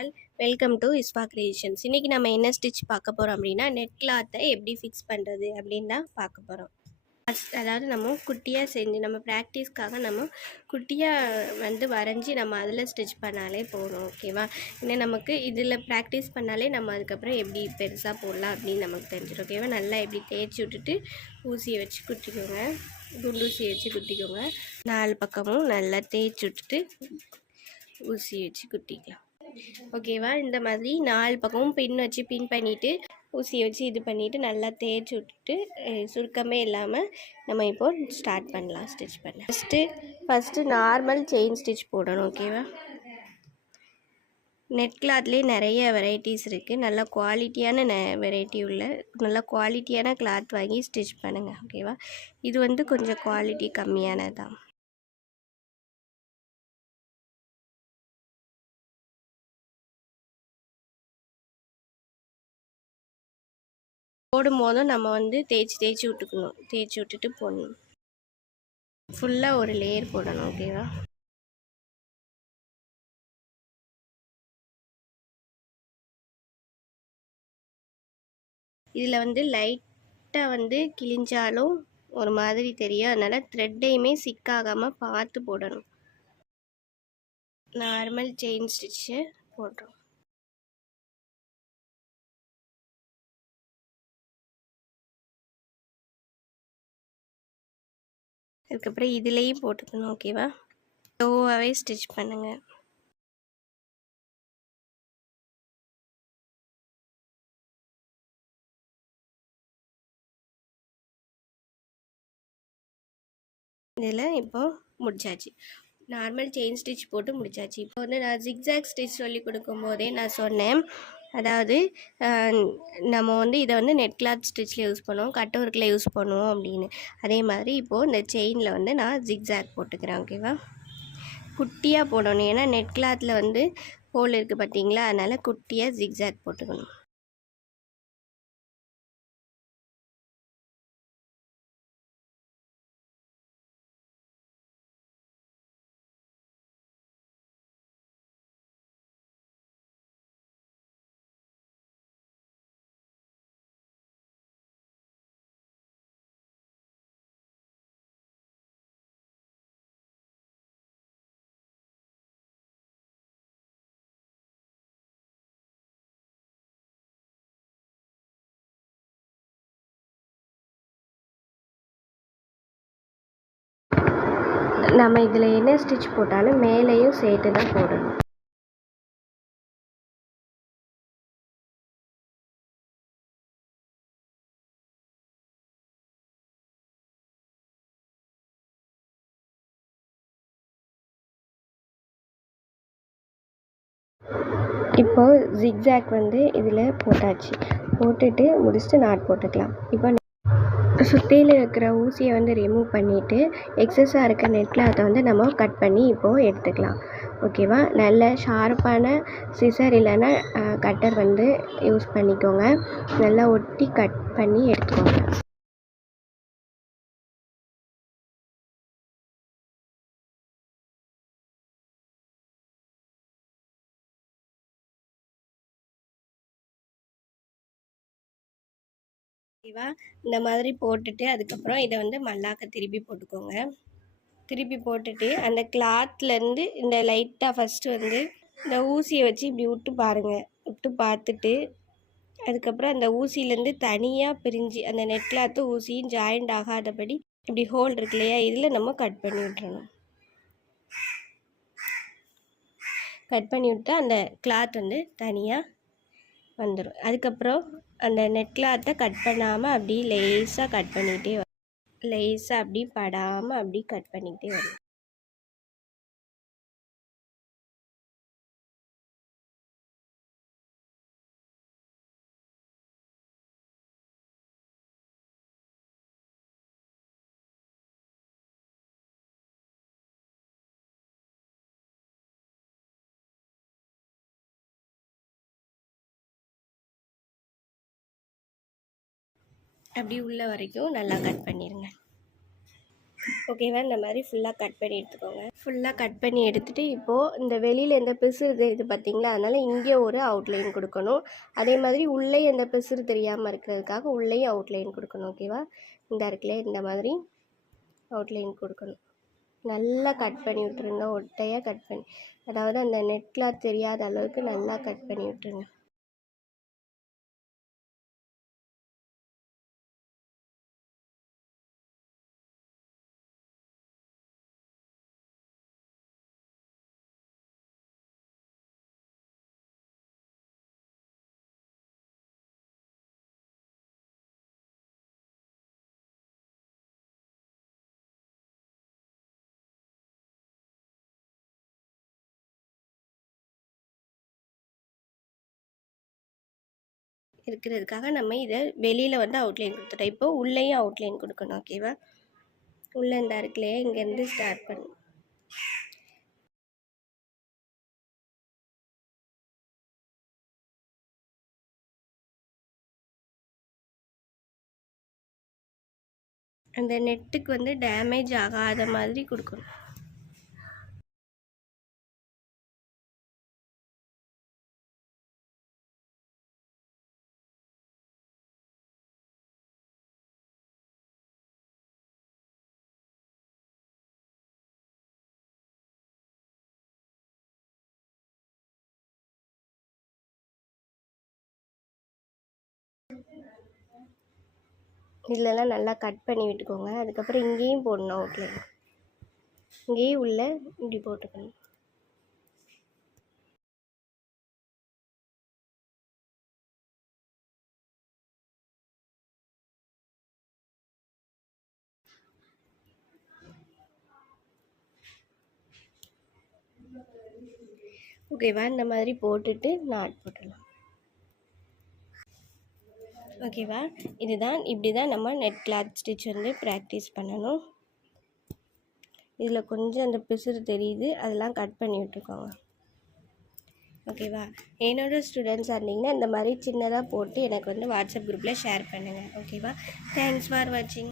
All welcome to Ispa creations. இன்றைக்கி நம்ம என்ன ஸ்டிச் பார்க்க போகிறோம் அப்படின்னா நெட் கிளாத்தை எப்படி ஃபிக்ஸ் பண்ணுறது அப்படின்னு தான் பார்க்க போகிறோம் அதாவது நம்ம குட்டியாக செஞ்சு நம்ம ப்ராக்டிஸ்க்காக நம்ம குட்டியாக வந்து வரைஞ்சி நம்ம அதில் ஸ்டிச் பண்ணாலே போகணும் ஓகேவா இன்னும் நமக்கு இதில் ப்ராக்டிஸ் பண்ணாலே நம்ம அதுக்கப்புறம் எப்படி பெருசாக போடலாம் அப்படின்னு நமக்கு தெரிஞ்சிடும் ஓகேவா நல்லா எப்படி தேய்ச்சி விட்டுட்டு ஊசியை வச்சு குட்டிக்கோங்க குண்டூசியை வச்சு குட்டிக்கோங்க நாலு பக்கமும் நல்லா தேய்ச்சி விட்டுட்டு ஊசி வச்சு குட்டிக்கலாம் ஓகேவா? இந்த மாதிரி நாலு பக்கமும் பின் வச்சு பின் பண்ணிவிட்டு ஊசியை வச்சு இது பண்ணிவிட்டு நல்லா தேய்ச்சி விட்டுட்டு சுருக்கமே இல்லாமல் நம்ம இப்போ ஸ்டார்ட் பண்ணலாம் ஸ்டிச் பண்ண first first normal chain stitch போடணும் ஓகேவா? நெட் கிளாத்லேயே நிறைய வெரைட்டிஸ் இருக்குது நல்லா குவாலிட்டியான நெ வெரைட்டி உள்ள நல்ல குவாலிட்டியான கிளாத் வாங்கி ஸ்டிச் பண்ணுங்கள் ஓகேவா? இது வந்து கொஞ்சம் குவாலிட்டி கம்மியானதான் போடும்போதும் போடும் போதும் நம்ம வந்து தேய்ச்சி தேய்ச்சி விட்டுக்கணும். தேய்ச்சி விட்டுட்டு போடணும். ஃபுல்லாக ஒரு லேயர் போடணும் ஓகேவா இதில் வந்து லைட்டாக வந்து கிழிஞ்சாலும் ஒரு மாதிரி தெரியும். அதனால் த்ரெட்டையுமே சிக்காகாமல் பார்த்து போடணும். நார்மல் செயின் ஸ்டிச்சு போடுறோம். அதுக்கப்புறம் இதுலேயும் போட்டுக்கணும் ஓகேவா? லோவாகவே ஸ்டிச் பண்ணுங்கள் இதில் இப்போ முடிச்சாச்சு. நார்மல் செயின் ஸ்டிச் போட்டு முடிச்சாச்சு. இப்போ வந்து நான் ஜிக்ஸாக் ஸ்டிச் சொல்லி கொடுக்கும் போதே நான் சொன்னேன் அதாவது நம்ம வந்து இதை வந்து நெட் கிளாத் ஸ்டிச்சில் யூஸ் பண்ணுவோம் கட் ஒர்க்கில் யூஸ் பண்ணுவோம் அப்படின்னு. அதே மாதிரி இப்போது இந்த செயினில் வந்து நான் ஜிக்ஸாக் போட்டுக்கிறேன் ஓகேவா குட்டியாக போடணும். ஏன்னா நெட் கிளாத்தில் வந்து ஹோல் இருக்குது பார்த்தீங்களா? அதனால் குட்டியாக ஜிக்ஸாக் போட்டுக்கணும். நம்ம இதில் என்ன ஸ்டிச் போட்டாலும் மேலேயும் சேர்த்து தான் போடணும். இப்போ ஜிக்ஸாக் வந்து இதில் போட்டாச்சு. போட்டுட்டு முடிச்சுட்டு நாட் போட்டுக்கலாம். இப்போ சுற்றியில் இருக்கிற ஊசியை வந்து ரிமூவ் பண்ணிவிட்டு எக்ஸஸாக இருக்க நெட்டில் அதை வந்து நம்ம கட் பண்ணி இப்போது எடுத்துக்கலாம். ஓகேவா நல்ல ஷார்ப்பான சிசர் இல்லைன்னா கட்டர் வந்து யூஸ் பண்ணிக்கோங்க. நல்லா ஒட்டி கட் பண்ணி எடுத்துக்கோங்க. ஓகேவா இந்த மாதிரி போட்டுட்டு அதுக்கப்புறம் இதை வந்து மல்லாக்க திருப்பி போட்டுக்கோங்க. திருப்பி போட்டுட்டு அந்த கிளாத்லேருந்து இந்த லைட்டாக ஃபஸ்ட்டு வந்து இந்த ஊசியை வச்சு இப்படி விட்டு பாருங்கள் விட்டு பார்த்துட்டு அதுக்கப்புறம் அந்த ஊசியிலேருந்து தனியாக பிரிஞ்சு அந்த நெட் கிளாத்தும் ஊசியும் ஜாயிண்ட் ஆகாதபடி இப்படி ஹோல் இருக்கு இல்லையா இதில் நம்ம கட் பண்ணி விட்டுறணும். கட் பண்ணி விட்டா அந்த கிளாத் வந்து தனியாக வந்துடும் அதுக்கப்புறம் அந்த நெட் கிளாத்தை கட் பண்ணாமல் அப்படியே லேஸாக கட் பண்ணிகிட்டே வரும். லேஸாக அப்படி படாமல் அப்படி கட் பண்ணிக்கிட்டே வரும். அப்படி உள்ள வரைக்கும் நல்லா கட் பண்ணிடுங்க ஓகேவா இந்த மாதிரி ஃபுல்லாக கட் பண்ணி எடுத்துக்கோங்க. ஃபுல்லாக கட் பண்ணி எடுத்துகிட்டு இப்போது இந்த வெளியில் எந்த பிசுறு தெரியுது பார்த்தீங்களா அதனால் இங்கே ஒரு அவுட்லைன் கொடுக்கணும். அதே மாதிரி உள்ளே எந்த பிசுறு தெரியாமல் இருக்கிறதுக்காக உள்ளேயும் அவுட்லைன் கொடுக்கணும் ஓகேவா இந்த இருக்குல்ல இந்த மாதிரி அவுட்லைன் கொடுக்கணும். நல்லா கட் பண்ணி விட்டுருங்க. ஒட்டையாக கட் பண்ணி அதாவது அந்த நெட் கிளாத் தெரியாத அளவுக்கு நல்லா கட் பண்ணி விட்டுருங்க. இருக்கிறதுக்காக நம்ம இதை வெளியில் வந்து அவுட்லைன் கொடுத்துட்டோம். இப்போ உள்ளேயும் அவுட்லைன் கொடுக்கணும் ஓகேவா உள்ளே இந்த இருக்குல்லையே இங்கேருந்து ஸ்டார்ட் பண்ணும் அந்த நெட்டுக்கு வந்து டேமேஜ் ஆகாத மாதிரி கொடுக்கணும். இதுலலாம் நல்லா கட் பண்ணி விட்டுக்கோங்க. அதுக்கப்புறம் இங்கேயும் போடணும் ஓகே இங்கேயும் உள்ள இப்படி போட்டுக்கணும். ஓகேவா இந்த மாதிரி போட்டுட்டு நாட் போட்டுடலாம். ஓகேவா? இதுதான் இப்படி தான் நம்ம நெட் கிளாத் ஸ்டிச் வந்து ப்ராக்டிஸ் பண்ணணும். இதில் கொஞ்சம் அந்த பிசுறு தெரியுது அதெல்லாம் கட் பண்ணி விட்டுருக்கோங்க ஓகேவா? என்னோடய ஸ்டூடெண்ட்ஸாக இருந்தீங்கன்னா இந்த மாதிரி சின்னதாக போட்டு எனக்கு வந்து வாட்ஸ்அப் குரூப்பில் ஷேர் பண்ணுங்கள் ஓகேவா? தேங்க்ஸ் ஃபார் வாட்சிங்